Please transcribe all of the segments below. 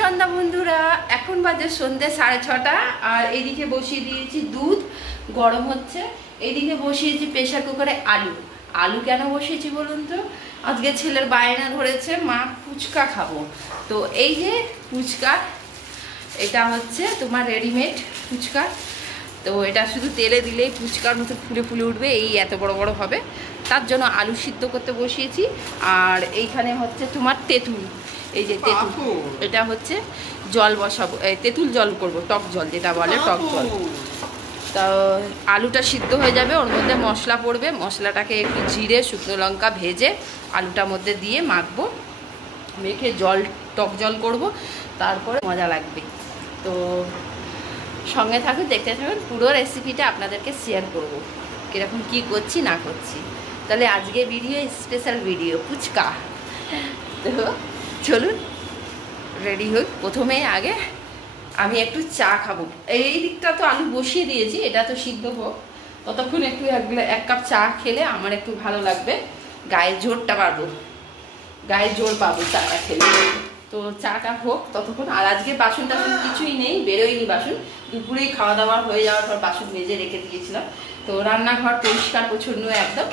সন্ধ্যা বন্ধুরা, এখন বাজে সন্ধ্যে 6:30 আর এইদিকে বসিয়ে দিয়েছি দুধ গরম হচ্ছে। এইদিকে বসিয়েছি প্রেসার কুকারে আলু। আলু কেন বসিয়েছি বলুন তো, আজকে ছেলের বায়না ধরেছে মা ফুচকা খাবো। তো এই যে ফুচকা, এটা হচ্ছে তোমার রেডিমেড ফুচকা। তো এটা শুধু তেলে দিলেই ফুচকার মতো ফুলে ফুলে উঠবে, এই এত বড় বড় হবে। তার জন্য আলু সিদ্ধ করতে বসিয়েছি। আর এইখানে হচ্ছে তোমার তেঁতুল, এই যে তেঁতুল, এটা হচ্ছে জল বসাবো, তেঁতুল জল করব, টক জল যেটা বলে টক জল। তা আলুটা সিদ্ধ হয়ে যাবে, ওর মধ্যে মশলা পড়বে, মশলাটাকে একটু জিরে শুকনো লঙ্কা ভেজে আলুটার মধ্যে দিয়ে মাখবো, মেখে জল টক জল করব, তারপরে মজা লাগবে। তো সঙ্গে থাকুন, দেখতে থাকুন, পুরো রেসিপিটা আপনাদেরকে শেয়ার করব কীরকম কী করছি না করছি। তাহলে আজকে ভিডিও স্পেশাল ভিডিও ফুচকা। তো চলুন রেডি হই। প্রথমে আগে আমি একটু চা খাবো। এই দিকটা তো আলু বসিয়ে দিয়েছি, এটা তো সিদ্ধ হোক, ততক্ষণ একটু এক কাপ চা খেলে আমার একটু ভালো লাগবে, গায়ের জোরটা পাবো, গায়ের জোর পাবো চাটা খেলে। তো চাটা হোক ততক্ষণ। আর আজকে বাসন টাসন কিছুই নেই, বেরোয়নি বাসন, দুপুরেই খাওয়া দাওয়া হয়ে যাওয়ার পর বাসন মেজে রেখে দিয়েছিলাম। তো রান্নাঘর পরিষ্কার পরিচ্ছন্ন একদম।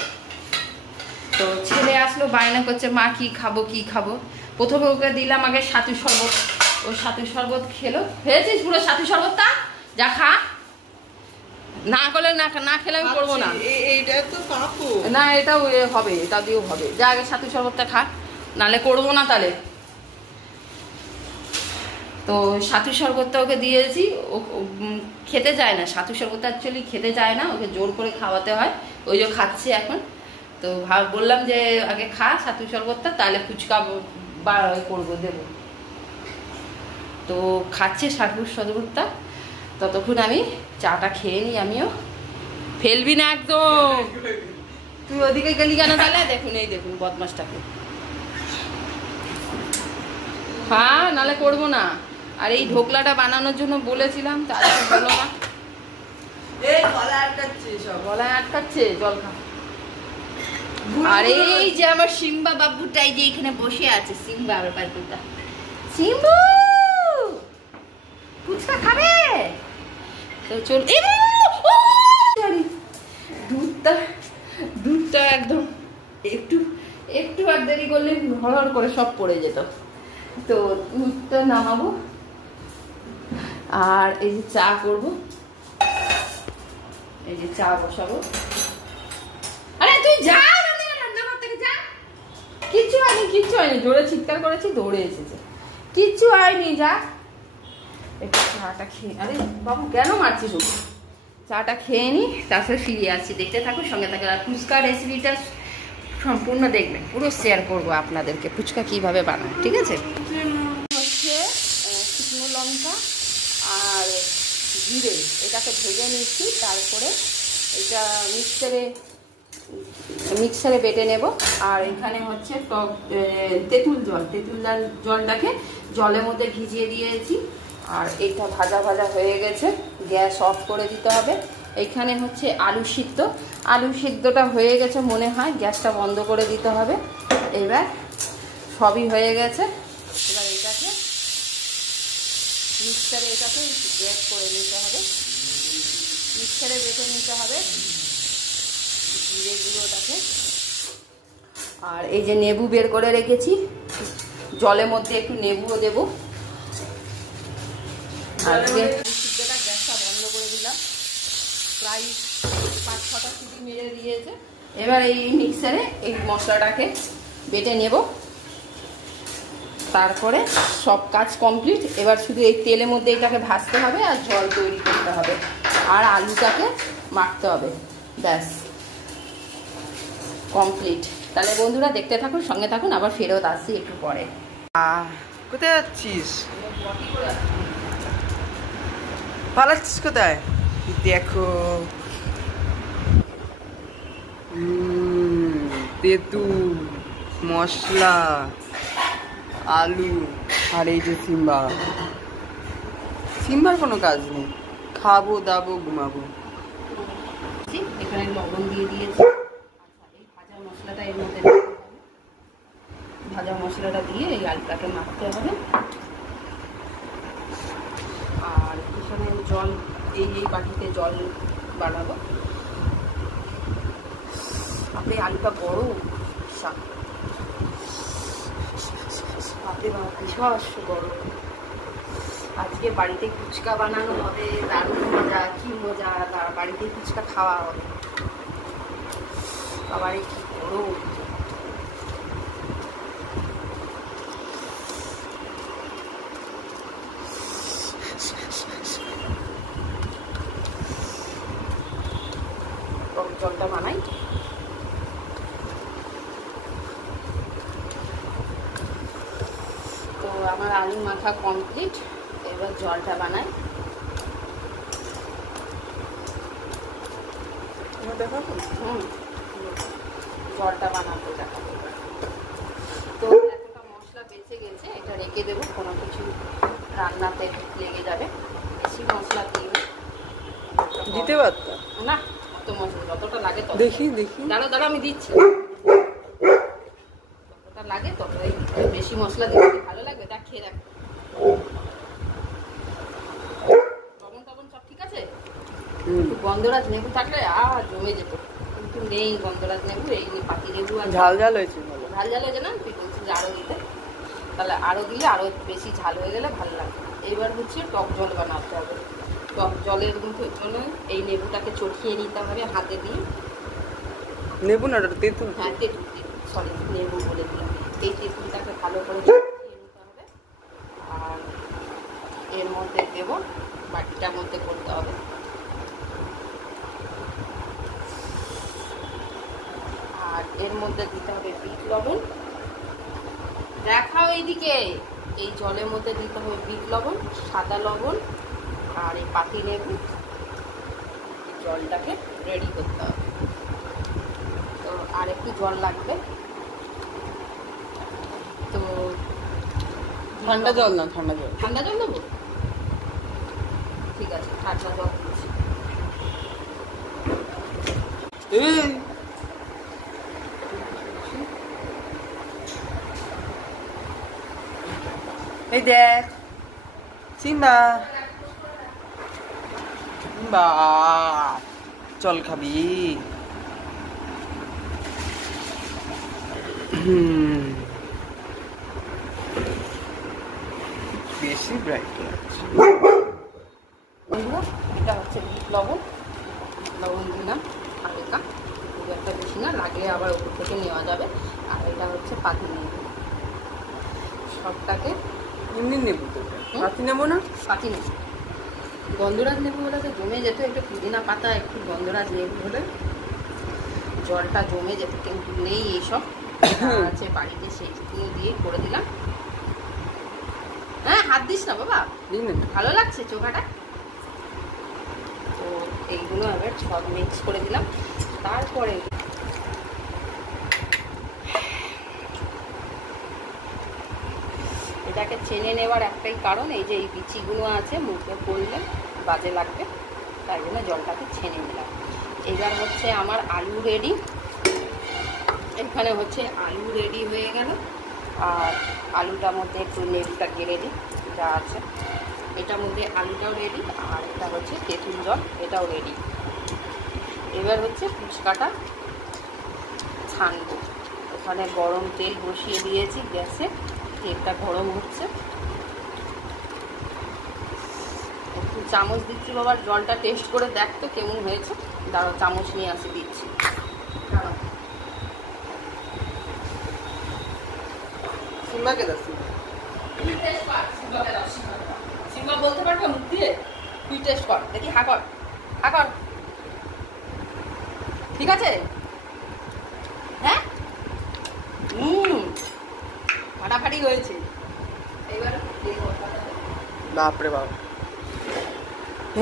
তো ছেলে আসলো, বায়না করছে মা কি খাবো কি খাবো। প্রথমে ওকে দিলাম আগে সাতু শরবত, ও সাতু শরবত খেলো। খেয়েছিস পুরো সাতু শরবতটা? যা খা, না করলে না খেলে আমি করবো না। না এটাও হবে, এটা দিয়েও হবে। যা আগে সাতু শরবতটা খা, নালে করবো না তাহলে। তো সাতু শরবতটা ওকে দিয়েছি, ও খেতে যায় না, সাতু শরবতটা অ্যাকচুয়ালি খেতে যায় না, ওকে জোর করে খাওয়াতে হয়, ওই যে খাচ্ছে এখন। তো বললাম যে আগে খা সাতু শরবতটা, তাহলে ফুচকা করবো, দেবো। তো খাচ্ছে সাতু শরবতটা, ততক্ষণ আমি চাটা খেয়ে নিই। আমিও ফেলবি না একদম, তুই ওদিকে গেলি কেন তাহলে? দেখুন এই দেখুন বদমাসটাকে, হ্যাঁ নালে করবো না। আর এই ঢোকলাটা বানানোর জন্য বলেছিলাম, তাহলে হলো না, গলায় আটকাচ্ছে, জল খা। আর এই যে আমার সিম্বা বাবুটাই যে এখানে বসে আছে, সিম্বা আমার বাবুটা, সিম্বু ফুচকা খাবে। তো চল, দুধটা একদম একটু আর দেরি করলে হড়হড় করে সব পড়ে যেত। তো দুধটা নামাবো, আর এই যে চা করবো, এই যে চা বসাবো। আরে তুই যা রান্নাঘর থেকে যা, কিচ্ছু হয়নি, জোরে চিৎকার করেছি, দৌড়ে এসেছে, কিচ্ছু হয়নি, যা একটু চাটা খেয়ে। আরে বাবু কেন মারছিস ওকে? চাটা খেয়ে নি, তারপরে ফিরে আসছি, দেখতে থাকো, সঙ্গে থাকো। আর ফুচকা রেসিপিটা সম্পূর্ণ দেখবেন, পুরো শেয়ার করবো আপনাদেরকে ফুচকা কিভাবে বানায়, ঠিক আছে? হচ্ছে শুকনো লঙ্কা আর জিরে, এটাকে ভেজে নিচ্ছি, তারপরে এটা মিক্সারে বেটে নেব। আর এখানে হচ্ছে টক তেঁতুল জলটাকে জলের মধ্যে ভিজিয়ে দিয়েছি। আর এটা ভাজা হয়ে গেছে, গ্যাস অফ করে দিতে হবে। এইখানে হচ্ছে আলু সিদ্ধটা হয়ে গেছে মনে হয়, গ্যাসটা বন্ধ করে দিতে হবে। এবার সবই হয়ে গেছে, এবার এটাকে মিক্সারে গ্যাস করে নিতে হবে, মিক্সারে বেটে নিতে হবে জিরে গুঁড়োটাকে। আর এই যে নেবু বের করে রেখেছি, জলের মধ্যে একটু নেবুও দেবো। আজকে সিদ্ধটা গ্যাসটা বন্ধ করে দিলাম, প্রায় 5-6টা সিটি মেরে দিয়েছে। এবার এই মিক্সারে এই মশলাটাকে বেটে নেব, তারপরে সব কাজ কমপ্লিট। এবার শুধু এই তেলের মধ্যে এটাকে ভাজতে হবে আর জল তৈরি করতে হবে, আর আলুটাকে মাখতে হবে, ব্যাস কমপ্লিট। তাহলে বন্ধুরা দেখতে থাকুন, সঙ্গে থাকুন, আবার ফেরত আসছি একটু পরে। কোথায় যাচ্ছিস? পালাচ্ছিস কোথায়? দেখো তেঁতুল, মশলা, আলু, আর এই যে সিম্বার কোনো কাজ নেই, খাবো দাবো ঘুমাবো। এখানে লবণ দিয়ে দিয়েছি। এই ভাজা মশলাটা এর মধ্যে, ভাজা মশলাটা দিয়ে এই আলুটাকে মাখতে হবে। এই বাটিতে জল বানাবো। আপনি আলুটা বড় আপনি বিশাল বড়। আজকে বাড়িতে ফুচকা বানানো হবে, দারুণ মজা, কি মজা, বাড়িতে ফুচকা খাওয়া হবে। আবার কি বড় জলটা বানাই। তো আমার আলু মাখা কমপ্লিট, এবার জলটা বানাই। জলটা বানাতে দেখাবো। তো এতটা মশলা বেঁচে গেছে, এটা রেখে দেবো, কোনো কিছু রান্নাতে লেগে যাবে। বেশি মশলা দিতে পারতাম না, অত মশলা যতটা লাগে তত দেখি দাঁড়া দাঁড়া আমি দিচ্ছি। যতটা লাগে ততটাই, বেশি মশলা দিতে ভালো লাগবে। দেখ খেয়ে দেখ, লবণ সব ঠিক আছে। গন্ধরাজ লেবু থাকলে জমে যেত, কিন্তু নেই গন্ধরাজ লেবু, এই পাতি লেবু আর ঝাল হয়েছে। ঝাল হয়েছে না? তুই বলছিস যে আরো দিতে, তাহলে আরো দিলে আরো বেশি ঝাল হয়ে গেলে ভালো লাগবে। এবার হচ্ছে টক জল বানাতে হবে। টক জলের জন্য এই লেবুটাকে চটকিয়ে নিতে হবে হাতে দিয়ে। নেবু না তেঁতুল? হ্যাঁ তেঁতুল, সরি লেবু বলে দিলাম। এই তেঁতুলটাকে ভালো করে চটকিয়ে নিতে হবে, আর এর মধ্যে দেব, বাটিটার মধ্যে করতে হবে। আর এর মধ্যে দিতে হবে বিট লবণ। দেখাও এইদিকে, এই জলের মধ্যে দিতে হবে বিট লবণ, সাদা লবণ আর এই পাতি লেবু। জলটাকে রেডি করতে হবে। তো আর একটু জল লাগবে। তো ঠান্ডা জল না, ঠান্ডা জল। ঠান্ডা জল দেবো, ঠিক আছে ঠান্ডা জল দিচ্ছি। এই দেখ সিম্বা, সিম্বা চল খাবি। বেশি ব্রাইট লাগছে। এটা হচ্ছে বিট লবণ, লবণ দিলাম হালকা, খুব একটা বেশি না, লাগলে আবার উপর থেকে নেওয়া যাবে। আর এটা হচ্ছে পাতি লেবু, সবটাকে এমনি নেবো তো, পাতি নেবো না? পাতি নেবু, গন্ধরাজ লেবু হলে তো জমে যেত। একটু পুদিনা পাতা, একটু গন্ধরাজ লেবু হলে জলটা জমে যেত, কিন্তু নেই এইসব আছে বাড়িতে, সেইগুলো দিয়ে করে দিলাম। হ্যাঁ হাত দিস না বাবা, ভালো লাগছে চোখাটা। তো এইগুলো এবার সব মিক্স করে দিলাম। তারপরে এটাকে ছেনে নেওয়ার একটাই কারণ, এই যে এই বিচিগুলো আছে মুখে পড়লে বাজে লাগবে, তাই জন্য জলটাকে ছেনে নিলাম। এবার হচ্ছে আমার আলু রেডি। এখানে হচ্ছে আলু রেডি হয়ে গেল, আর আলুটার মধ্যে একটু লেবুটা গেড়ে দিই যা আছে। এটার মধ্যে আলুটাও রেডি, আর এটা হচ্ছে তেঁতুল জল, এটাও রেডি। এবার হচ্ছে ফুচকাটা ছানবো। ওখানে গরম তেল বসিয়ে দিয়েছি গ্যাসে, তেলটা গরম হচ্ছে। একটু চামচ দিচ্ছি বাবার, জলটা টেস্ট করে দেখ তো কেমন হয়েছে। দাঁড়াও চামচ নিয়ে আসি, দিচ্ছি। সিম্বাকে দাও, সিম্বা বলতে পারবে মুখ দিয়ে? তুই টেস্ট কর দেখি, হা কর, হা কর, ঠিক আছে? হ্যাঁ ফাটাফাটি হয়েছে। এবার বাপরে বাপ,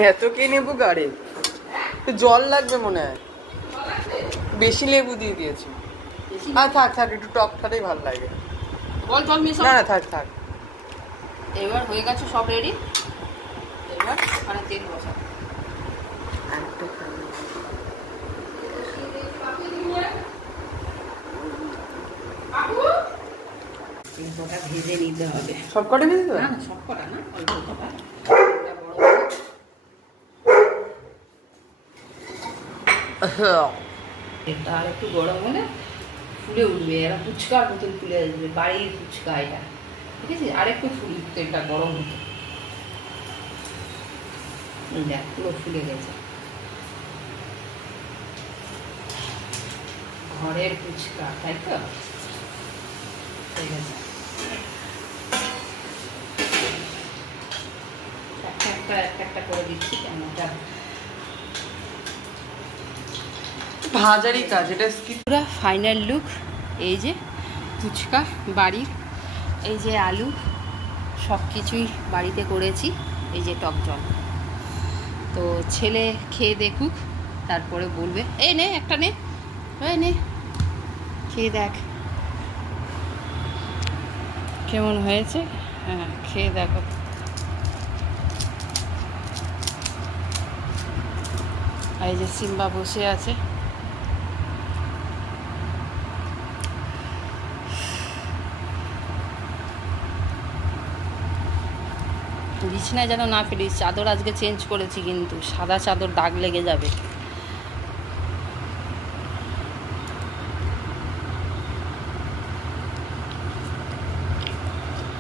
এত কে নেবু গাড়ি? জল লাগবে মনে হয়, বেশি লেবু দিয়ে দিয়েছি। আর থাক থাক, একটু টক থাকলেই ভালো লাগে। বল জল মিশা, না না থাক থাক। এবার হয়ে গেছে সব রেডি। এবার ওখানে তেল বসা। কটা ভেজে নিতে হবে। সব কটা ভেজে দেবে? না সব কটা না, অল্প কটা। এটা আর একটু গরম হলে ফুলে উঠবে, এরা ফুচকার মতন ফুলে আসবে, বাড়ির ফুচকা এটা, ঠিক আছে? আর একটু ফুল তেলটা গরম হতো, দেখ পুরো ফুলে গেছে। ঘরের ফুচকা, তাই তো? ঠিক আছে, একটা করে দিচ্ছি কেমনটা। ভাজারই কাজ এটা। পুরো ফাইনাল লুক, এই যে ফুচকা বাড়ির, এই যে আলু, সব কিছুই বাড়িতে করেছি, এই যে টক জল। তো ছেলে খেয়ে দেখুক, তারপরে বলবে। এই নে একটা নে, ওই নে খেয়ে দেখ কেমন হয়েছে। হ্যাঁ খেয়ে দেখো। এই যে সিম্বা বসে আছে, বিছানায় যেন না ফেলিস। চাদর আজকে চেঞ্জ করেছি, কিন্তু সাদা চাদর দাগ লেগে যাবে।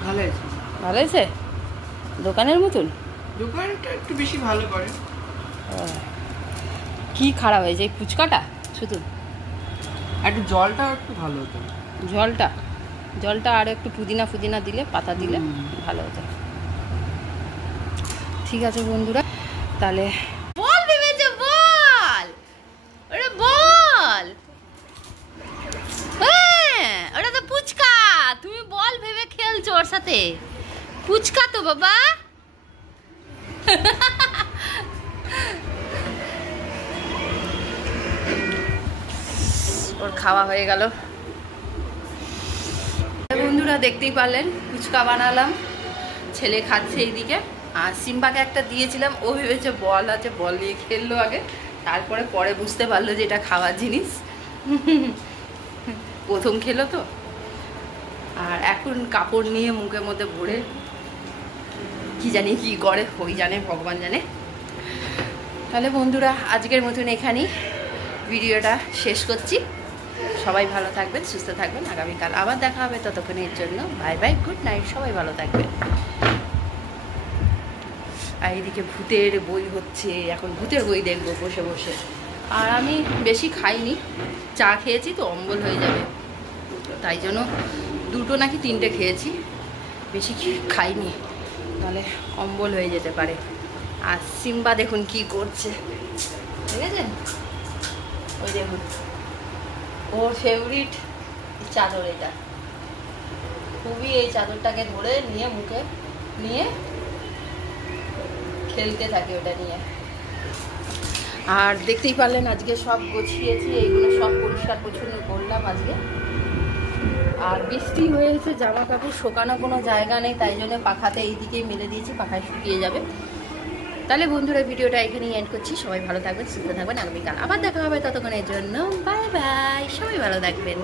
ভালো হয়েছে, ভালো হয়েছে, দোকানের মতন। দোকানটা একটু বেশি ভালো করে। কি খারাপ হয়েছে? এই ফুচকাটা শুধু, একটু জলটা একটু ভালো হতো। জলটা আর একটু পুদিনা ফুদিনা দিলে, পাতা দিলে ভালো হতো। ঠিক আছে বন্ধুরা, তাহলে বল ভেবেছো, বল ওরে বল। হ্যাঁ ওটা তো ফুচকা, তুমি বল ভেবে খেলছো ওর সাথে। ফুচকা তো বাবা। ওর খাওয়া হয়ে গেল। বন্ধুরা দেখতেই পারলেন, ফুচকা বানালাম, ছেলে খাচ্ছে এইদিকে। আর সিম্বাকে একটা দিয়েছিলাম, ও ভেবেছে বল আছে, বল নিয়ে খেললো আগে, তারপরে পরে বুঝতে পারলো যে এটা খাওয়ার জিনিস। প্রথম খেলো তো। আর এখন কাপড় নিয়ে মুখের মধ্যে ভরে কি জানি কি করে, ওই জানে, ভগবান জানে। তাহলে বন্ধুরা আজকের মতন এখানেই ভিডিওটা শেষ করছি। সবাই ভালো থাকবেন, সুস্থ থাকবেন, আগামীকাল আবার দেখা হবে। ততক্ষণের জন্য বাই বাই, গুড নাইট, সবাই ভালো থাকবেন। আর এইদিকে ভূতের বই হচ্ছে, এখন ভূতের বই দেখবো বসে বসে। আর আমি বেশি খাইনি, চা খেয়েছি তো অম্বল হয়ে যাবে, তাই জন্য 2 নাকি 3টে খেয়েছি, বেশি খাইনি, তাহলে অম্বল হয়ে যেতে পারে। আর সিম্বা দেখুন কি করছে, ঠিক আছে? ওই দেখুন ওর ফেভারিট চাদর এটা, খুবই এই চাদরটাকে ধরে নিয়ে মুখে নিয়ে খেলতে থাকে ওটা নিয়ে। আর দেখতেই পারলেন আজকে সব গুছিয়েছি, এইগুলো সব পরিষ্কার পরিচ্ছন্ন করলাম আজকে। আর বৃষ্টি হয়েছে, জামা কাপড় শোকানো কোনো জায়গা নেই, তাই জন্য পাখাতে এইদিকেই মেলে দিয়েছি, পাখায় শুকিয়ে যাবে। তাহলে বন্ধুরা ভিডিওটা এখানেই এন্ড করছি। সবাই ভালো থাকবেন, সুস্থ থাকবেন, আগামীকাল আবার দেখা হবে। ততক্ষণের জন্য বাই বাই, সবাই ভালো থাকবেন।